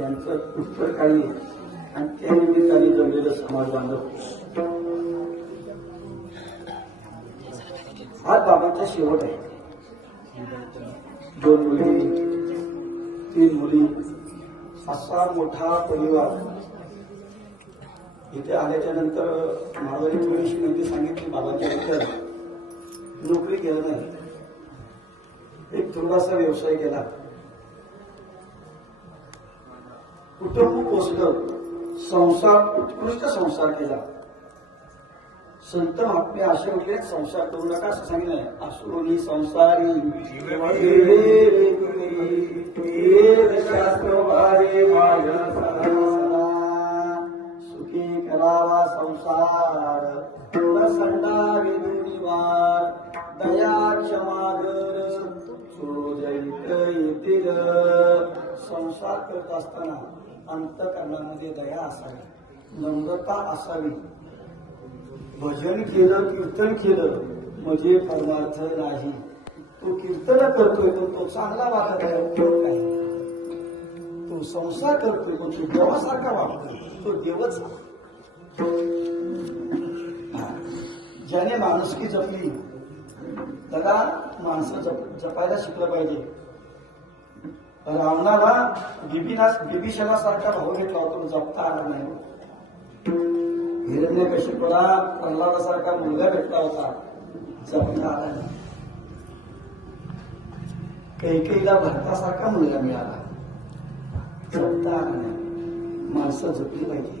यांचं पुष्कळ काही आणि त्या निमित्ताने जमलेलं समाज बांधव आज बाबांचा शेवट आहे. दोन मुली तीन मुली असा मोठा परिवार. इथे आल्याच्यानंतर माळवारी पुरेशी माहिती सांगितली बाबांच्या बद्दल नोकरी केलं नाही. एक थोडासा व्यवसाय केला. कुटुंब पोसलं संसार उत्कृष्ट संसार केला. संत महात्मे असे म्हटले संसार करू नका असं सांगितलं असुरी संसारी. सुखी करावा संसार. संडावी संसार करत असताना अंतकरणामध्ये दया असावी नम्रता असावी. भजन केलं कीर्तन केलं म्हणजे परमार्थ नाही. तो कीर्तन करतोय पण तो चांगला वागत आहे उपयोग नाही. तो संसार करतोय पण तो देवासारखा वागतोय तो देवच ज्याने माणुसकी जपली त्याला माणसं जप जपायला शिकलं पाहिजे. रावणाला बिबिना बिभीषणासारखा भाव घेतला होता जपता आला नाही. हिरण्य कशिपला प्रल्हादासारखा मुलगा भेटला होता जपता आला नाही. कैकेईला भरतासारखा मुलगा मिळाला. जपता आला नाही. माणसं जपली पाहिजे.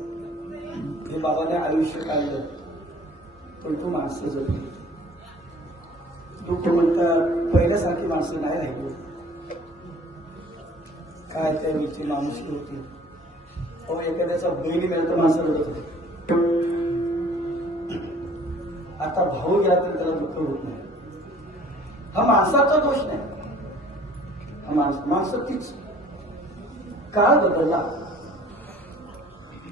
हे बाबाने आयुष्य काढलं. पण तू माणसं जगली दुःख म्हणतात पहिल्यासारखी माणसं नाही राहिली. काय त्या वेळची माणुसकी होती? अहो एखाद्याचा बहिणी मिळाला तर माणसं रडत होते. आता भाऊ गेला तर त्याला दुःख होत नाही. हा माणसाचा दोष नाही. हा माणस माणसं तीच. काळ बदलला.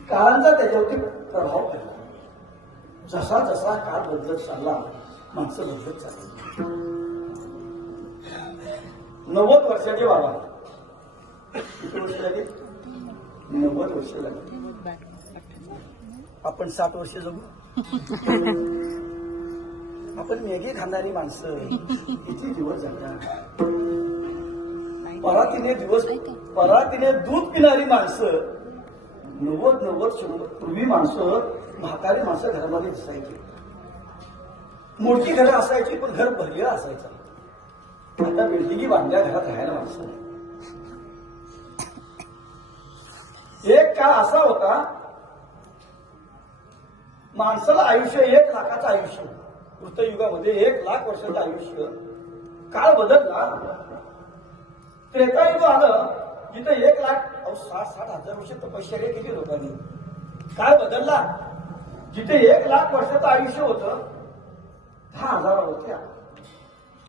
काळांचा त्याच्यावरती प्रभाव पडला. जसा जसा काळ बदलत चालला माणसं बदलत चालली. नव्वद वर्षाचे बाबा. किती वर्ष लागेल नव्वद वर्ष लागले आपण सात वर्ष जगू? आपण मेघी खाणारी माणसं. किती दिवस जगणार परातीने दिवस परातीने दूध पिणारी माणसं. नव्वद नव्वद शंभर. पूर्वी माणसं म्हातारी माणसं घरामध्ये दिसायची मोठी घरं असायची पण घर भरलेलं असायचं. आता बिल्डिंगी बांधल्या घरात राहायला माणसं एक काळ असा होता माणसाला आयुष्य एक लाखाचं आयुष्य. वृत्तयुगामध्ये एक लाख वर्षाचं आयुष्य. काळ बदलला. त्रेतायुग आलं तिथं एक लाख अहो साठ साठ हजार वर्ष तपश्चर्या केली लोकांनी. काय बदलला? जिथे एक लाख वर्षाचं आयुष्य होतं दहा हजार होत्या.